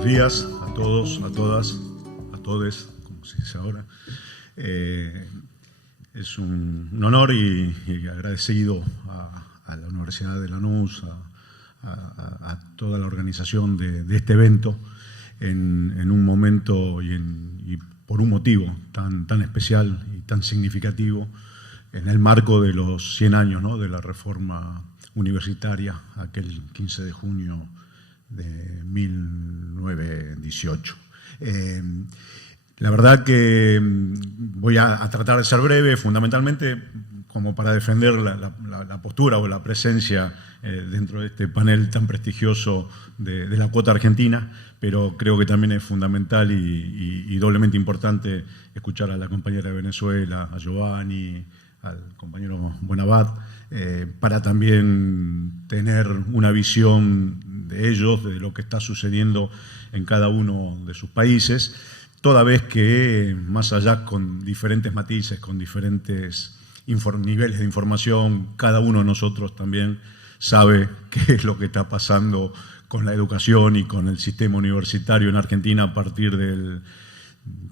Buenos días a todos, a todas, a todes, como se dice ahora. Es un honor y agradecido a la Universidad de Lanús, a toda la organización de este evento en un momento y por un motivo tan especial y tan significativo en el marco de los 100 años, ¿no?, de la reforma universitaria, aquel 15 de junio de 1918. La verdad que voy a tratar de ser breve, fundamentalmente como para defender la postura o la presencia dentro de este panel tan prestigioso de la cuota argentina, pero creo que también es fundamental y doblemente importante escuchar a la compañera de Venezuela, a Giovanni, al compañero Buenabat, para también tener una visión de ellos, de lo que está sucediendo en cada uno de sus países, toda vez que, más allá con diferentes matices, con diferentes niveles de información, cada uno de nosotros también sabe qué es lo que está pasando con la educación y con el sistema universitario en Argentina a partir del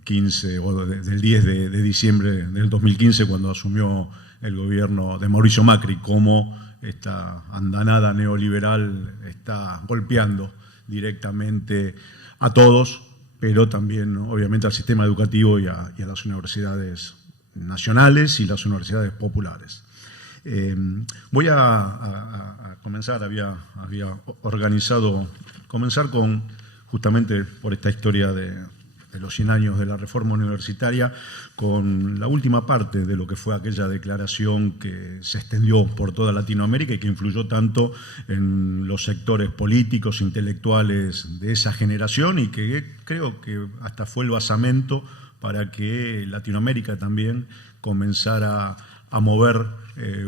15 o del 10 de diciembre del 2015, cuando asumió el gobierno de Mauricio Macri, cómo esta andanada neoliberal está golpeando directamente a todos, pero también, ¿no?, obviamente al sistema educativo y a las universidades nacionales y las universidades populares. Voy a comenzar, había organizado comenzar con, justamente por esta historia de los 100 años de la reforma universitaria, con la última parte de lo que fue aquella declaración que se extendió por toda Latinoamérica y que influyó tanto en los sectores políticos, intelectuales de esa generación y que creo que hasta fue el basamento para que Latinoamérica también comenzara a mover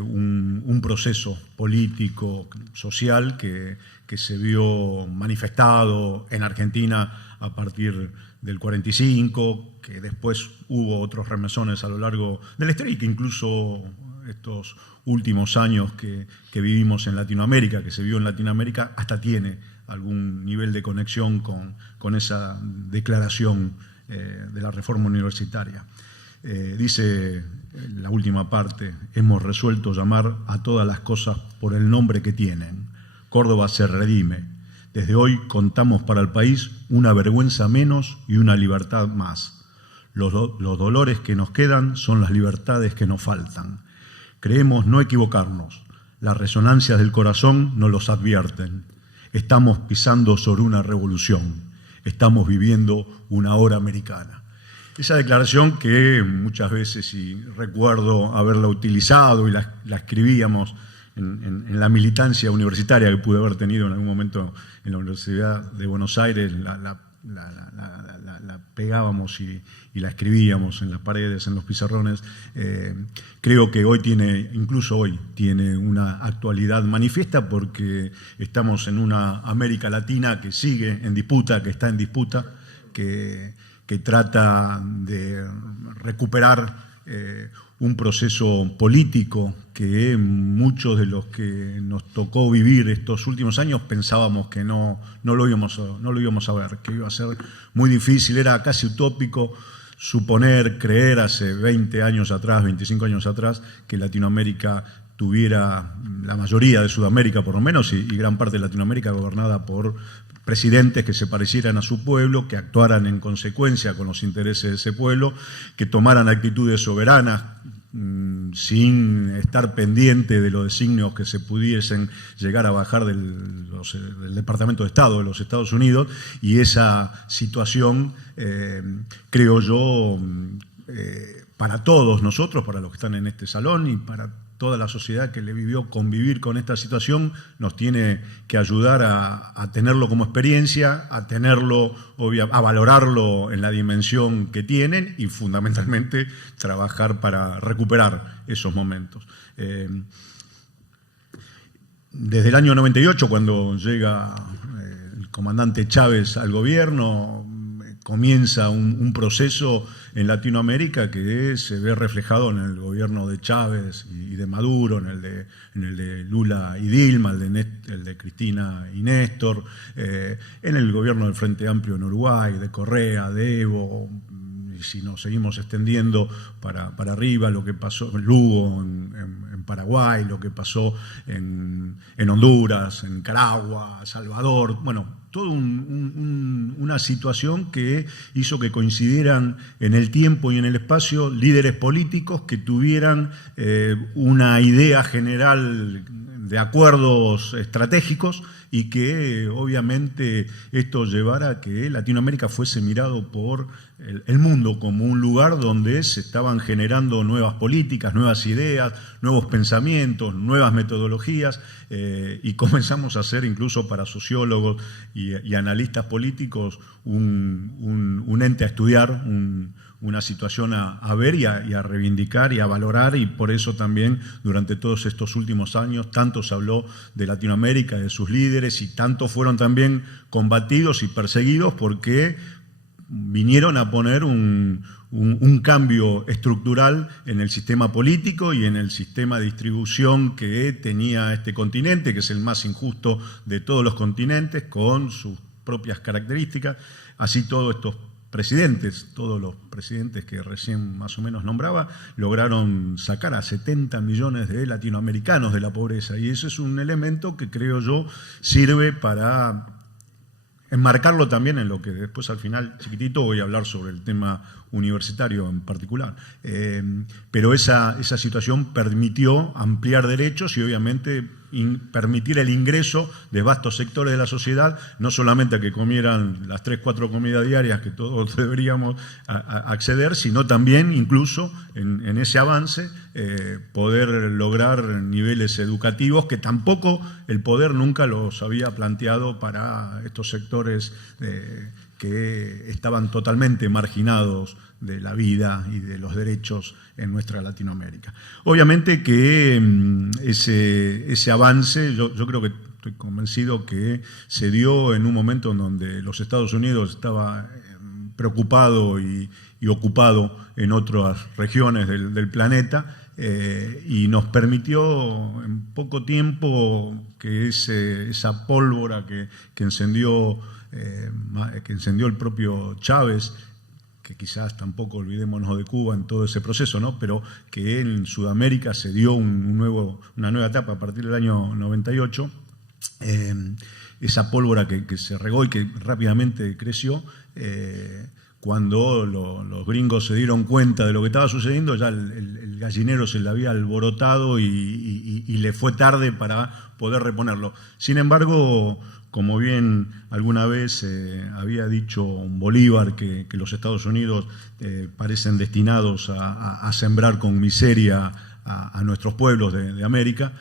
un proceso político, social, que se vio manifestado en Argentina a partir del 45, que después hubo otros remesones a lo largo de la historia y que incluso estos últimos años que vivimos en Latinoamérica, que se vio en Latinoamérica, hasta tiene algún nivel de conexión con esa declaración de la reforma universitaria. Dice la última parte: hemos resuelto llamar a todas las cosas por el nombre que tienen. Córdoba se redime. Desde hoy contamos para el país una vergüenza menos y una libertad más. Los dolores que nos quedan son las libertades que nos faltan. Creemos no equivocarnos. Las resonancias del corazón nos los advierten. Estamos pisando sobre una revolución. Estamos viviendo una hora americana. Esa declaración que muchas veces, y recuerdo haberla utilizado y la escribíamos en la militancia universitaria que pude haber tenido en algún momento en la Universidad de Buenos Aires, la pegábamos y la escribíamos en las paredes, en los pizarrones. Creo que incluso hoy tiene una actualidad manifiesta, porque estamos en una América Latina que sigue en disputa, que está en disputa, que trata de recuperar un proceso político que muchos de los que nos tocó vivir estos últimos años pensábamos que no lo íbamos a ver, que iba a ser muy difícil. Era casi utópico creer hace 20 años atrás, 25 años atrás, que Latinoamérica tuviera, la mayoría de Sudamérica por lo menos, y gran parte de Latinoamérica gobernada por presidentes que se parecieran a su pueblo, que actuaran en consecuencia con los intereses de ese pueblo, que tomaran actitudes soberanas sin estar pendiente de los designios que se pudiesen llegar a bajar del Departamento de Estado de los Estados Unidos. Y esa situación, creo yo, para todos nosotros, para los que están en este salón y para toda la sociedad que le vivió convivir con esta situación, nos tiene que ayudar a tenerlo como experiencia, a valorarlo en la dimensión que tienen y fundamentalmente trabajar para recuperar esos momentos. Desde el año 98, cuando llega el comandante Chávez al gobierno, comienza un proceso en Latinoamérica que se ve reflejado en el gobierno de Chávez y de Maduro, en el de Lula y Dilma, el de Cristina y Néstor, en el gobierno del Frente Amplio en Uruguay, de Correa, de Evo, y si nos seguimos extendiendo para arriba, lo que pasó en Lugo, en Paraguay, lo que pasó en Honduras, en Nicaragua, Salvador, bueno, toda una situación que hizo que coincidieran en el tiempo y en el espacio líderes políticos que tuvieran una idea general de acuerdos estratégicos y que obviamente esto llevara a que Latinoamérica fuese mirado por el mundo como un lugar donde se estaban generando nuevas políticas, nuevas ideas, nuevos pensamientos, nuevas metodologías, y comenzamos a ser incluso para sociólogos y analistas políticos un ente a estudiar, una situación a ver y a reivindicar y a valorar, y por eso también durante todos estos últimos años tanto se habló de Latinoamérica, de sus líderes, y tanto fueron también combatidos y perseguidos porque vinieron a poner un cambio estructural en el sistema político y en el sistema de distribución que tenía este continente, que es el más injusto de todos los continentes, con sus propias características. Así todos estos presidentes, todos los presidentes que recién más o menos nombraba, lograron sacar a 70 millones de latinoamericanos de la pobreza, y eso es un elemento que creo yo sirve para enmarcarlo también en lo que después al final, chiquitito, voy a hablar sobre el tema universitario en particular. Pero esa situación permitió ampliar derechos y obviamente permitir el ingreso de vastos sectores de la sociedad, no solamente a que comieran las 3 o 4 comidas diarias que todos deberíamos acceder, sino también incluso en ese avance poder lograr niveles educativos que tampoco el poder nunca los había planteado para estos sectores que estaban totalmente marginados de la vida y de los derechos en nuestra Latinoamérica. Obviamente que ese avance, yo creo que estoy convencido que se dio en un momento en donde los Estados Unidos estaba preocupado y ocupado en otras regiones del planeta, y nos permitió en poco tiempo que esa pólvora que encendió el propio Chávez, que quizás tampoco olvidémonos de Cuba en todo ese proceso, ¿no? Pero que en Sudamérica se dio una nueva etapa a partir del año 98, esa pólvora que se regó y que rápidamente creció. Cuando los gringos se dieron cuenta de lo que estaba sucediendo, ya el gallinero se le había alborotado y le fue tarde para poder reponerlo. Sin embargo, como bien alguna vez había dicho Bolívar, que los Estados Unidos parecen destinados a sembrar con miseria a nuestros pueblos de América,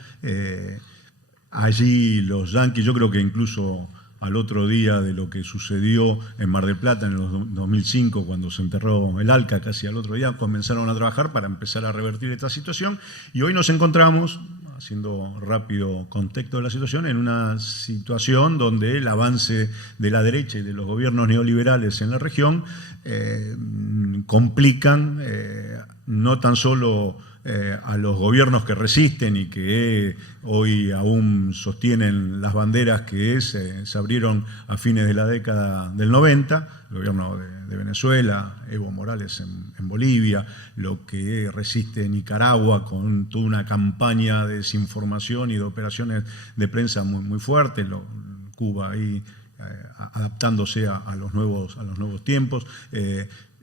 allí los yanquis, yo creo que incluso al otro día de lo que sucedió en Mar del Plata en el 2005, cuando se enterró el ALCA, casi al otro día, comenzaron a trabajar para empezar a revertir esta situación, y hoy nos encontramos, haciendo rápido contexto de la situación, en una situación donde el avance de la derecha y de los gobiernos neoliberales en la región complican no tan solo a los gobiernos que resisten y que hoy aún sostienen las banderas que se abrieron a fines de la década del 90, el gobierno de Venezuela, Evo Morales en Bolivia, lo que resiste Nicaragua con toda una campaña de desinformación y de operaciones de prensa muy fuerte, Cuba ahí adaptándose a los nuevos tiempos.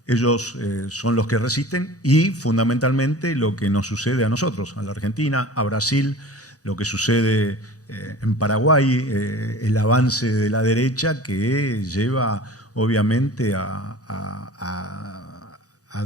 Ellos son los que resisten, y fundamentalmente lo que nos sucede a nosotros, a la Argentina, a Brasil, lo que sucede en Paraguay, el avance de la derecha que lleva obviamente a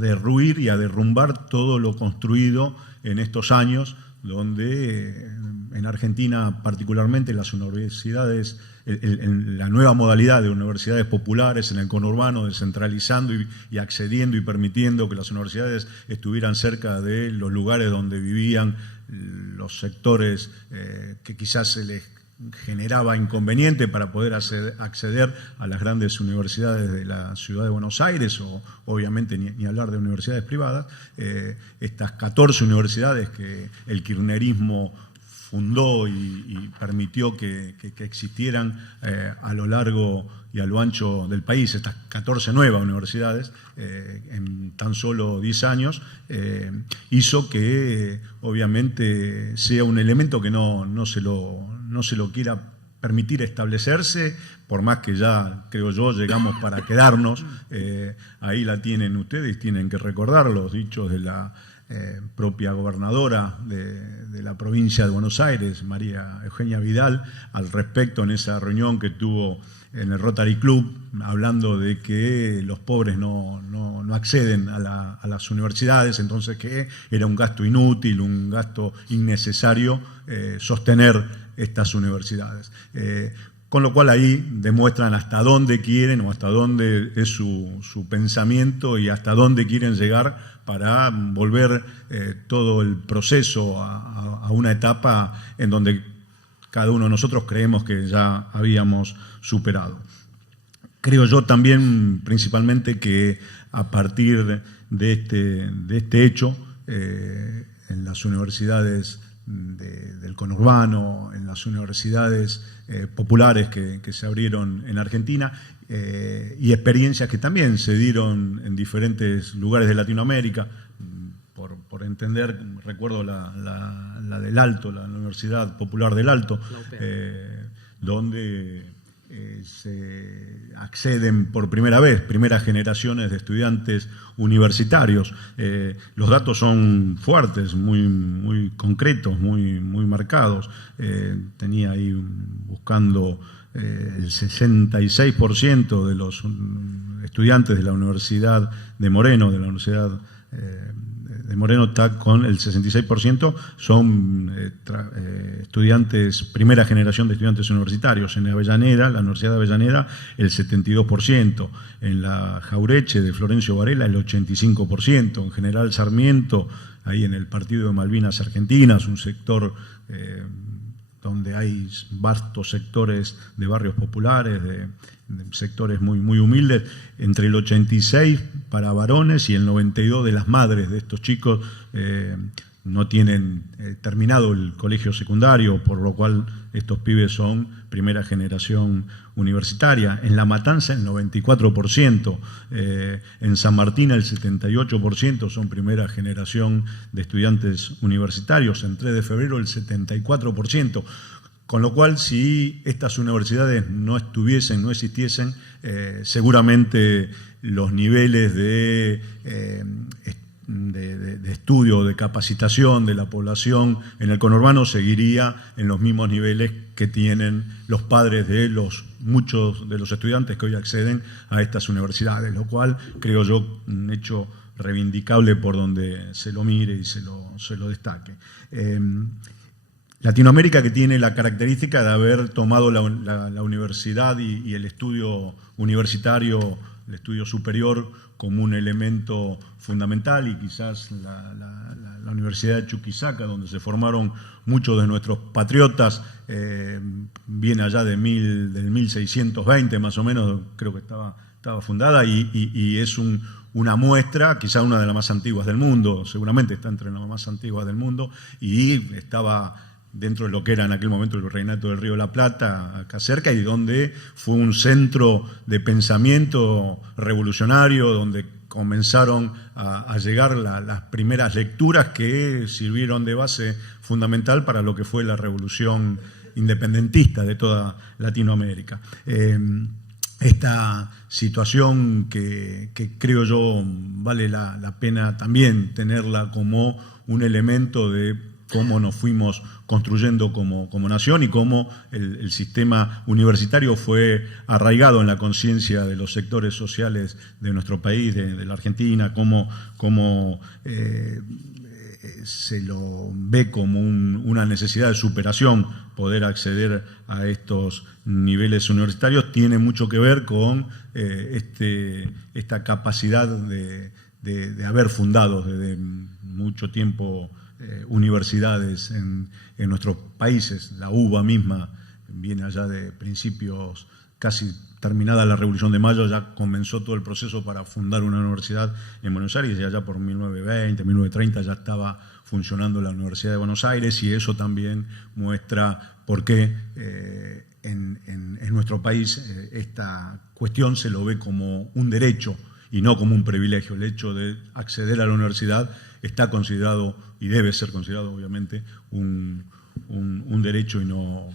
derruir y a derrumbar todo lo construido en estos años, donde en Argentina particularmente las universidades, en la nueva modalidad de universidades populares en el conurbano, descentralizando y accediendo y permitiendo que las universidades estuvieran cerca de los lugares donde vivían los sectores que quizás se les generaba inconveniente para poder acceder a las grandes universidades de la ciudad de Buenos Aires, o obviamente ni hablar de universidades privadas. Estas 14 universidades que el kirchnerismo fundó y permitió que existieran a lo largo y a lo ancho del país, estas 14 nuevas universidades, en tan solo 10 años, hizo que obviamente sea un elemento que no se lo quiera permitir establecerse, por más que ya, creo yo, llegamos para quedarnos. Ahí la tienen ustedes, tienen que recordar los dichos de la propia gobernadora de la provincia de Buenos Aires, María Eugenia Vidal, al respecto en esa reunión que tuvo en el Rotary Club, hablando de que los pobres no acceden a las universidades, entonces que era un gasto inútil, un gasto innecesario sostener estas universidades. Con lo cual ahí demuestran hasta dónde quieren o hasta dónde es su pensamiento y hasta dónde quieren llegar para volver todo el proceso a una etapa en donde cada uno de nosotros creemos que ya habíamos superado. Creo yo también principalmente que a partir de este hecho, en las universidades del conurbano, en las universidades populares que se abrieron en Argentina, y experiencias que también se dieron en diferentes lugares de Latinoamérica. Por entender, recuerdo la del Alto, la Universidad Popular del Alto, donde se acceden por primera vez, primeras generaciones de estudiantes universitarios. Los datos son fuertes, muy concretos, muy marcados. Tenía ahí buscando el 66% de los estudiantes de la Universidad de Moreno, de Moreno está con el 66%, son estudiantes, primera generación de estudiantes universitarios. En Avellaneda, la Universidad de Avellaneda, el 72%. En la Jaureche de Florencio Varela, el 85%. En General Sarmiento, ahí en el Partido de Malvinas Argentinas, un sector donde hay vastos sectores de barrios populares, de sectores muy humildes, entre el 86 para varones y el 92 de las madres de estos chicos no tienen terminado el colegio secundario, por lo cual estos pibes son primera generación universitaria. En La Matanza el 94%, en San Martín el 78% son primera generación de estudiantes universitarios, en 3 de febrero el 74%. Con lo cual, si estas universidades no existiesen, seguramente los niveles de estudio, de capacitación de la población en el conurbano seguiría en los mismos niveles que tienen los padres de muchos de los estudiantes que hoy acceden a estas universidades, lo cual creo yo un hecho reivindicable por donde se lo mire y se lo destaque. Latinoamérica, que tiene la característica de haber tomado la universidad y el estudio universitario, el estudio superior, como un elemento fundamental, y quizás la Universidad de Chuquisaca, donde se formaron muchos de nuestros patriotas, viene allá del 1620 más o menos, creo que estaba fundada, y es una muestra, quizá una de las más antiguas del mundo, seguramente está entre las más antiguas del mundo, y estaba dentro de lo que era en aquel momento el Virreinato del Río de la Plata, acá cerca, y donde fue un centro de pensamiento revolucionario, donde comenzaron a llegar las primeras lecturas que sirvieron de base fundamental para lo que fue la revolución independentista de toda Latinoamérica. Esta situación que creo yo vale la pena también tenerla como un elemento de cómo nos fuimos construyendo como nación y cómo el sistema universitario fue arraigado en la conciencia de los sectores sociales de nuestro país, de la Argentina, cómo se lo ve como una necesidad de superación poder acceder a estos niveles universitarios. Tiene mucho que ver con esta capacidad de haber fundado desde mucho tiempo universidades en nuestros países. La UBA misma viene allá de principios, casi terminada la Revolución de Mayo, ya comenzó todo el proceso para fundar una universidad en Buenos Aires, y allá por 1920, 1930 ya estaba funcionando la Universidad de Buenos Aires, y eso también muestra por qué en nuestro país esta cuestión se lo ve como un derecho y no como un privilegio. El hecho de acceder a la universidad está considerado, y debe ser considerado obviamente, un derecho y no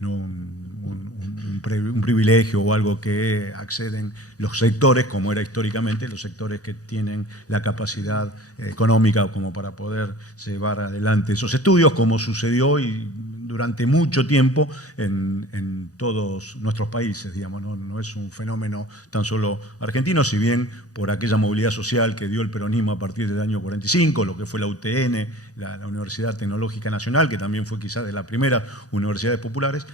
un privilegio o algo que acceden los sectores, como era históricamente, los sectores que tienen la capacidad económica como para poder llevar adelante esos estudios, como sucedió y durante mucho tiempo en todos nuestros países, digamos, no es un fenómeno tan solo argentino, si bien por aquella movilidad social que dio el peronismo a partir del año 45, lo que fue la UTN, la Universidad Tecnológica Nacional, que también fue quizás de las primeras universidades populares,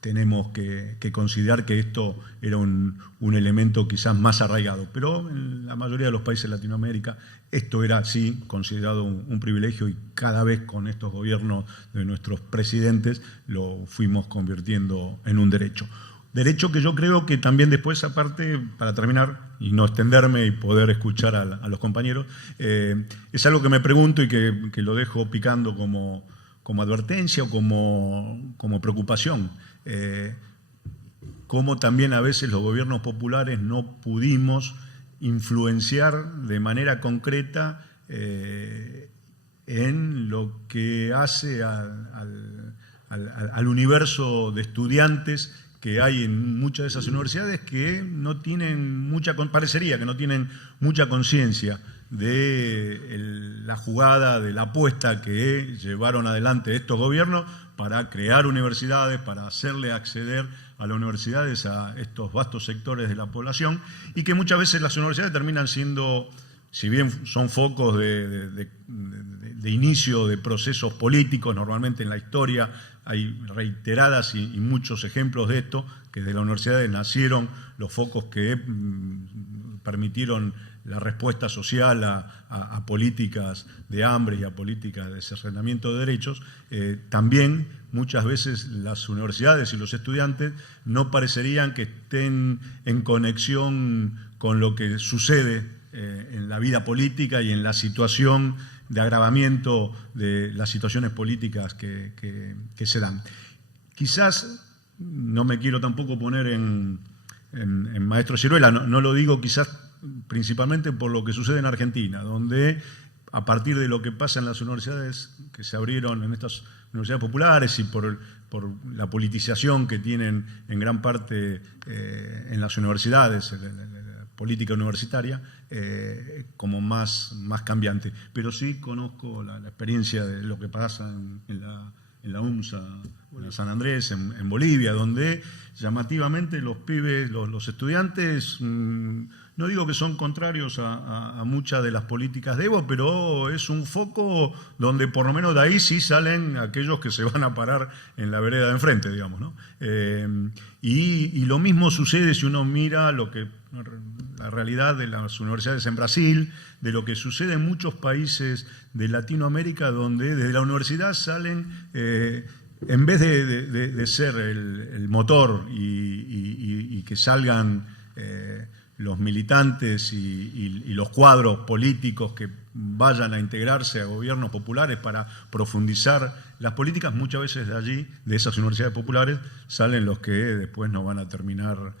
tenemos que considerar que esto era un elemento quizás más arraigado, pero en la mayoría de los países de Latinoamérica esto era, sí, considerado un privilegio, y cada vez con estos gobiernos de nuestros presidentes lo fuimos convirtiendo en un derecho. Derecho que yo creo que también después, aparte, para terminar y no extenderme y poder escuchar a los compañeros, es algo que me pregunto y que lo dejo picando como advertencia o como preocupación. Cómo también a veces los gobiernos populares no pudimos influenciar de manera concreta en lo que hace al universo de estudiantes que hay en muchas de esas universidades, que no tienen parecería que no tienen mucha conciencia de la jugada, de la apuesta que llevaron adelante estos gobiernos para crear universidades, para hacerle acceder a las universidades a estos vastos sectores de la población, y que muchas veces las universidades terminan siendo, si bien son focos de inicio de procesos políticos, normalmente en la historia hay reiteradas y muchos ejemplos de esto, que de las universidades nacieron los focos que permitieron la respuesta social a políticas de hambre y a políticas de cercenamiento de derechos. También muchas veces las universidades y los estudiantes no parecerían que estén en conexión con lo que sucede en la vida política y en la situación de agravamiento de las situaciones políticas que se dan. Quizás, no me quiero tampoco poner en maestro Ciruela, no lo digo quizás principalmente por lo que sucede en Argentina, donde a partir de lo que pasa en las universidades que se abrieron, en estas universidades populares, y por la politización que tienen en gran parte en las universidades, la política universitaria, como más cambiante. Pero sí conozco la experiencia de lo que pasa en la UNSA, en San Andrés, en Bolivia, donde llamativamente los pibes, los estudiantes, no digo que son contrarios a muchas de las políticas de Evo, pero es un foco donde por lo menos de ahí sí salen aquellos que se van a parar en la vereda de enfrente, digamos, ¿no? Y lo mismo sucede si uno mira la realidad de las universidades en Brasil, de lo que sucede en muchos países de Latinoamérica, donde desde la universidad salen, en vez de ser el motor y que salgan los militantes y los cuadros políticos que vayan a integrarse a gobiernos populares para profundizar las políticas, muchas veces de allí, de esas universidades populares, salen los que después no van a terminar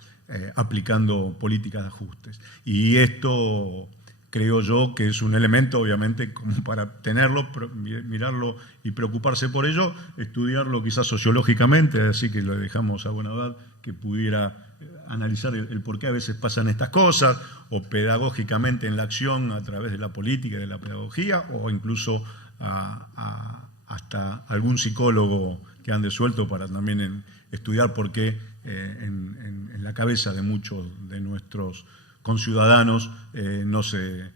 aplicando políticas de ajustes. Y esto creo yo que es un elemento, obviamente, como para tenerlo, mirarlo y preocuparse por ello, estudiarlo quizás sociológicamente, así que lo dejamos a Bonadad que pudiera analizar el por qué a veces pasan estas cosas, o pedagógicamente en la acción a través de la política y de la pedagogía, o incluso hasta algún psicólogo que ande suelto para también estudiar por qué en la cabeza de muchos de nuestros conciudadanos no se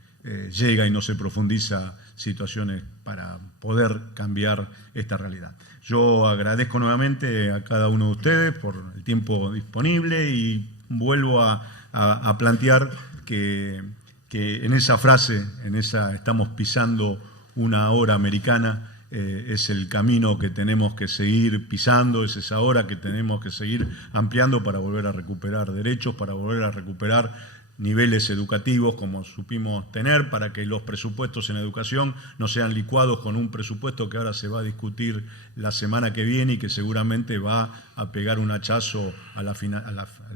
llega y no se profundiza situaciones para poder cambiar esta realidad. Yo agradezco nuevamente a cada uno de ustedes por el tiempo disponible y vuelvo a plantear que en esa frase, estamos pisando una hora americana, es el camino que tenemos que seguir pisando, es esa hora que tenemos que seguir ampliando para volver a recuperar derechos, para volver a recuperar niveles educativos como supimos tener, para que los presupuestos en educación no sean licuados con un presupuesto que ahora se va a discutir la semana que viene y que seguramente va a pegar un hachazo al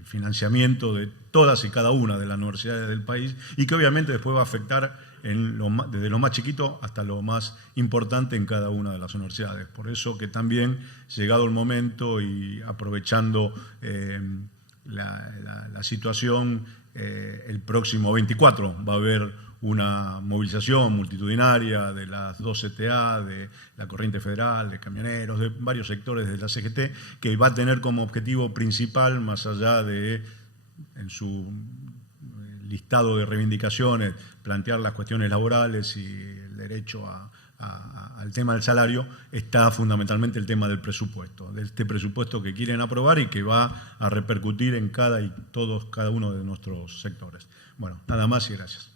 financiamiento de todas y cada una de las universidades del país y que obviamente después va a afectar desde lo más chiquito hasta lo más importante en cada una de las universidades. Por eso que también, llegado el momento y aprovechando la situación, el próximo 24 va a haber una movilización multitudinaria de las 2 CTA, de la Corriente Federal, de camioneros, de varios sectores de la CGT, que va a tener como objetivo principal, más allá de, en su listado de reivindicaciones, plantear las cuestiones laborales y el derecho al tema del salario, está fundamentalmente el tema del presupuesto, de este presupuesto que quieren aprobar y que va a repercutir en cada uno de nuestros sectores. Bueno, nada más y gracias.